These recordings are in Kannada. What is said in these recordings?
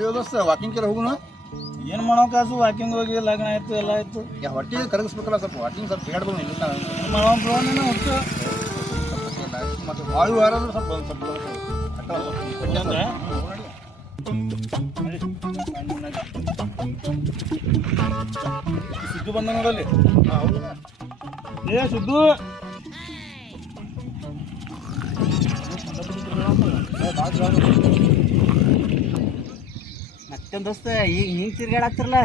ನಡೆಯೋದಸ್ತ ವಾಕಿಂಗ್ ಕೆಲ ಹೋಗುಣ. ಏನು ಮಾಡೋ ಕಾಸು ವಾಕಿಂಗ್ ಹೋಗಿ ಲಗ್ನ ಆಯ್ತು ಎಲ್ಲ ಆಯ್ತು. ಹೊಟ್ಟೆ ಕರಗಿಸ್ಬೇಕಲ್ಲ ಸ್ವಲ್ಪ ವಾಕಿಂಗ್ ಸ್ವಲ್ಪ ಹೇಳ್ಬೋದು ಇಲ್ಲ ಮಾಡೋ ಬ್ರೋನೇನೋ ಹುಟ್ಟು ಮತ್ತೆ ವಾಯು ಹಾರಾದ್ರೆ ಸ್ವಲ್ಪ ಸಿದ್ದು ಬಂದ ನೋಡಲ್ಲಿ. ಏ ಸಿದ್ದು ಮತ್ತೊಂದು ದೋಸ್ತ ಈಗ ಹಿಂಗ್ ತಿರ್ಗಾಡತ್ತಿರಲ್ಲ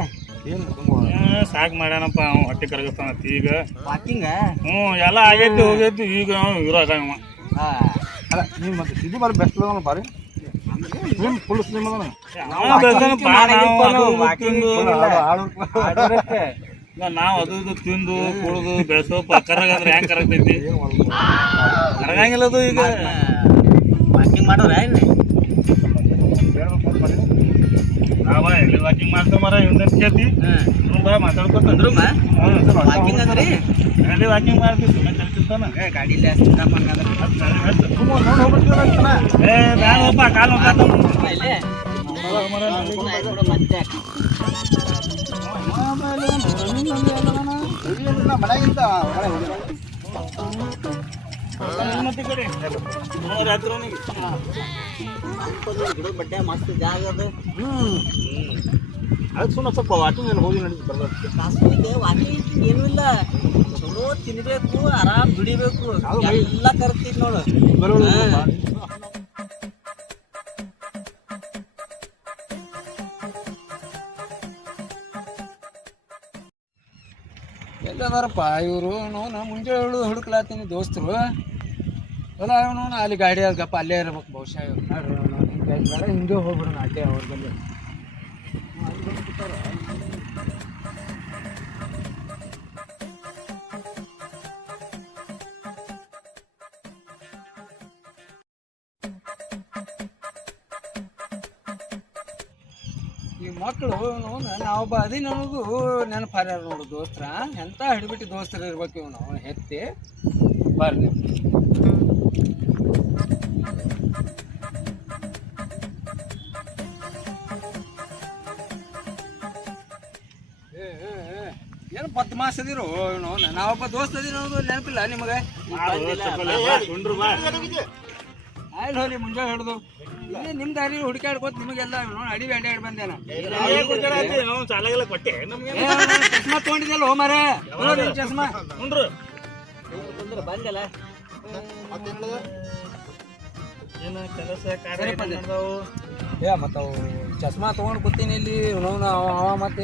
ಸಾಕು ಮಾಡ್ಯಾನಪ್ಪ ಅವ ಹೊಟ್ಟೆ ಕರಗಿಸ್ತಾನ ಈಗ ವಾಕಿಂಗ್. ಎಲ್ಲ ಆಗೈತಿ ಹೋಗೈತಿ ಈಗ ಇರೋದ ಅಲ್ಲ ನೀವು ಮತ್ತೆ ಸಿದ್ದು ಬಾರಿ ಬೆಸ್ಟ್ ಬಾರಿ ಫುಲ್ ಸ್ಲಿಮ್ ಅದ. ನಾವು ಅದು ಇದು ತಿಂದು ಕುಡಿದು ಬೆಳೆಸೋ ಕರಗಾದ್ರೆ ಹೆಂಗ್ ಕರಗ್ತೈತಿ? ಕರಗಂಗಿಲ್ಲ ಅದು ಈಗ ವಾಕಿಂಗ್ ಮಾಡೋರ ಎಲ್ಲಿ ವಾಕಿಂಗ್ ಮಾಡ್ತಾವ ಮರ ಹಿಂದೆ ಕೇಳ್ತಿ ಬರ ಮಾತಾಡ್ಕೊತಂದ್ರು ವಾಕಿಂಗ್ ಅಂದ್ರಿ ಎಲ್ಲಿ ವಾಕಿಂಗ್ ಮಾಡ್ತೀವಿ ಸುಮ್ಮನೆ ಚಲ್ತಿರ್ತಾನ ಗಾಡಿಲಿ ಬ್ಯಾಡಪ್ಪ ಕಾಲು ಮತ್ತೆ ಮನೆಗಿಂತ ಗಿಡದ ಬಡ್ಡೆ ಮಸ್ತ್ ಜಾಗ ಅದು. ಅದು ಸುಮ್ಮನೆ ಸ್ವಲ್ಪ ವಾಕಿಂಗ್ ಏನು ಹೋಗಿ ನಡೀತು ಬರಲ್ಲ. ಕಾಸು ವಾಕಿಂಗ್ ಏನೂ ಇಲ್ಲ, ಚಲೋ ತಿನ್ಬೇಕು, ಆರಾಮ್ ದುಡಿಬೇಕು, ಎಲ್ಲ ಕರ್ತೀವಿ ನೋಡು. ಎಲ್ಲದಾರಪ್ಪ ಇವರು ನೋನ ಮುಂಜಾನೆ ಹುಡುಕ್ಲಾತೀನಿ ದೋಸ್ತರು ಎಲ್ಲ ನೋಣ ಅಲ್ಲಿ ಗಾಡಿ ಗಪ್ಪ ಅಲ್ಲೇ ಇರ್ಬೇಕು ಬಹುಶಃ ಇವ್ರು ನೋಡ್ರಿ ಹಿಂಗೆ ಹೋಗ್ಬಿಡೋಣ ಅಡ್ಡೆ ಅವ್ರ ಬಲ್ಲಿ. ಈ ಮಕ್ಕಳು ನಾವೊಬ್ಬ ಅದಿ ನನಗೂ ನೆನಪು ಹಾರ್ಯಾರ ನೋಡು ದೋಸ್ತರ. ಎಂತ ಹಿಡಿಬಿಟ್ಟು ದೋಸ್ತರು ಇರ್ಬೇಕು ಇವ್ ನಾವು ಹೆತ್ತಿ ಬರ್ರಿ. ಏನು 10 ಮಾಸ ಅದಿರು ನಾವೊಬ್ಬ ದೋಸ್ತ ಅದಿ ನೋಡು ನೆನಪಿಲ್ಲ ನಿಮಗೆ? ಆಯ್ತು ಹೋಲಿ ಮುಂಜಾನೆ ಹಿಡ್ದು ಇಲ್ಲಿ ನಿಮ್ಮ ದಾರಿ ಹುಡುಕಾಡ್ಕೋತ ನಿಮಗೆಲ್ಲ ಅಡಿ ಅಡ್ಡಾಡಿ ಬಂದೇನ. ಚಸ್ಮಾ ತೊಗೊಂಡಿದ್ದಲ್ಲ ಹೋ ಮಾರೇ ಚಸ್ಮಾ ಬಂದಲ್ಲ ಮತ್ತ ಚಸ್ಮಾ ತಗೊಂಡ್ ಕೂತೀನಿ ಇಲ್ಲಿ ಮತ್ತೆ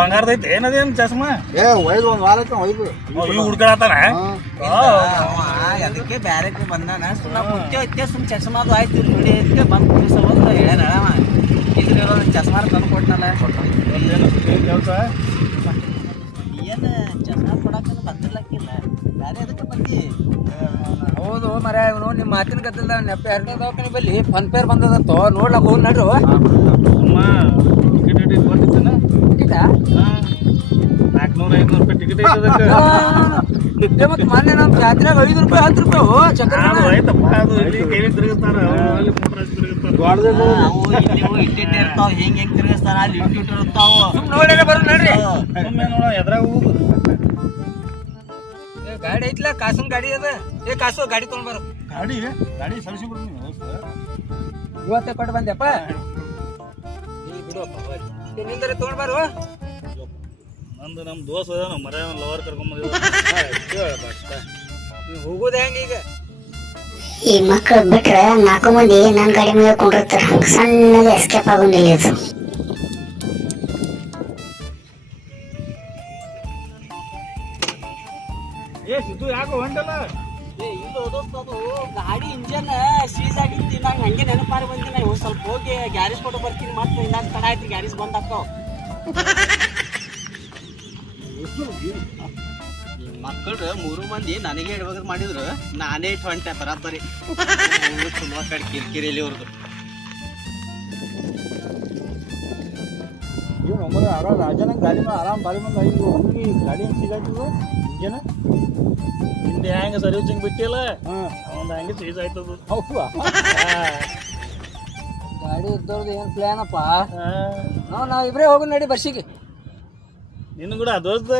ಬಂಗಾರದೈತಿ ಏನದೇನು ಚಸ್ಮಾ ಒಯ್ದು ಒಂದು ವಾರ ಒಯ್ದು ಹುಡ್ಕಾಡತಾನ ಅದಕ್ಕೆ ಬ್ಯಾರೆ ಬಂದಾನ. ಸುಮ್ ಚಸ್ಮಾದು ಆಯ್ತು ನೋಡಿ ಐತೆ ಬಂದು ಕುಡಿಸೋದು ಏನ ಇದ್ರ ಚಸ್ಮಾ ತಂದು ಕೊಟ್ಟನಲ್ಲ. ಏನು ಚಸ್ಮಾ ಕೊಡಕ್ಕೆ ಬಂದಿರ್ಲಕ್ಕಿಲ್ಲ, ಬ್ಯಾರೆ ಅದಕ್ಕೆ ಬಂದಿ. ಹೌದು ಮರ ಇವನು ನಿಮ್ಮ ಮಾತಿನ ಗದ್ದಲ ನೆಪ್ಪ 2ನೇ ದವಾಖಾನೆ ಬಲ್ಲಿ ಫನ್ ಫೇರ್ ಬಂದದಂತ ನೋಡ್ಲಕ್ಕ ಹೋಗಿ ನಡ್ರು. ಟಿಕೆಟ್ ಕೊಟ್ಟಿದ್ದೇನೆ ಟಿಕೆಟ 400-500 ರೂಪಾಯಿ ಟಿಕೆಟ್ ಐತೆ. ಮತ್ತೆ ಮೊನ್ನೆ ನಮ್ಮ ಜಾತ್ರೆಗೆ 5 ರೂಪಾಯಿ 10 ರೂಪಾಯಿ ಚಕ್ರ ಆಯ್ತಪ್ಪ. ಅದು ಇಲ್ಲಿ ಕೈಲಿ ತಿರುಗಿಸ್ತಾರ, ಅಲ್ಲಿ ಮೋಟ್ರ್ ತಿರುಗಿಸ್ತಾರ, ಇಟ್ಟಿಟ್ಟೆ ಇರ್ತಾವ. ಹೆಂಗ್ ತಿರುಗಿಸ್ತಾರ ಅಲ್ಲಿ ಇಟ್ಟಿಟ್ಟು ಇರ್ತಾವ. ನೋಡ್ಯಾರ ಬರೋ ನಡ್ರಿ. ಸುಮ್ಮನೆ ನೋಡ ಎದ್ರಾಗ ಹೋಗುದು. ಗಾಡಿ ಐತ್ಲ ಕಾಸನ್ ಗಾಡಿ ಅದ. ಕಾಸು ಗಾಡಿ ತೊಗೊಂಡ್ಬಾರ. ಗಾಡಿ ಸರಿಸಿ ಬಿಡ್ರಿ ನೀವು ಇವತ್ತೇ ಕೊಟ್ಟು ಬಂದ್ಯಪ್ಪ. ಬಿಡುವಪ್ಪ ನಿಂದರೆ ತೊಗೊಂಡ್ಬಾರು. ನಂದು ನಮ್ಮ ದೋಸ್ತ ನಮ್ಮ ಮರ ಲವರ್ ಕರ್ಕೊಂಡ್ಬಂದಿದ್ದ. ನೀವು ಹೋಗೋದು ಹೆಂಗ ಈಗ? ಈ ಮಕ್ಕಳು ಬಿಟ್ರೆ 4 ಮಂದಿ ನನ್ನ ಗಾಡಿ ಮೇಲೆ ಕೊಂಡಿರ್ತಾರ. ಸಣ್ಣಗೆ ಎಸ್ಕೇಪ್ ಆಗೋದಿಲ್ಲ ಇದು. ಸಿದ್ದು ಯಾಕೋ ಹೊಂಟಲ್ಲ? ಇದು ಓದೋದು ಗಾಡಿ ಇಂಜನ್ ಸೀಸ್ ಆಗಿತ್ತು. ನಂಗೆ ಹಂಗೆ ನೆನಪಾರಿ ಬಂದಿ. ನಾ ಸ್ವಲ್ಪ ಹೋಗಿ ಗ್ಯಾರೇಜ್ ಕೊಟ್ಟು ಬರ್ತೀನಿ. ಮತ್ತೆ ಇನ್ನೊಂದು ತಡ ಆಯ್ತು, ಗ್ಯಾರೇಜ್ ಬಂದಾಕೋ. ಮಕ್ಕಳು 3 ಮಂದಿ ನನಗೆ ಇಡ್ಬೇಕು ಮಾಡಿದ್ರು. ನಾನೇ ಇಟ್ಟು ಹೊಂಟೆ ಬರಾಬರಿ. ಚಲೋ ಕಡೆ ಕಿರಿಕಿರಿಲಿ ಅವ್ರದ್ದು. ರಾಜನ ಗಾಡಿ ಮೇಲೆ ಆರಾಮ್ ಬಾರಿ ಮಂದಿ ಐದು ಹೋಗಿ ಗಾಡಿ ಹೆಂಗೆ ಸಿಗಾಯ್ತದ ಇಂಜನ ಹಿಂದೆ ಹೆಂಗೆ ಸರ್ವಿಸಿಂಗ್ ಬಿಟ್ಟಿಲ್ಲ, ಒಂದು ಹಂಗೆ ಸೀಸ್ ಆಯ್ತದ. ಹೌದಾ ಗಾಡಿ ಇದ್ದವ್ರದ್ದು ಏನು ಪ್ಲಾನಪ್ಪ ನಾವ್ ಇಬ್ರೇ ಹೋಗು ನಡಿ ಬಸ್ಸಿಗೆ ನಿನ್ನ ಕೂಡ ದೋಸ್ತ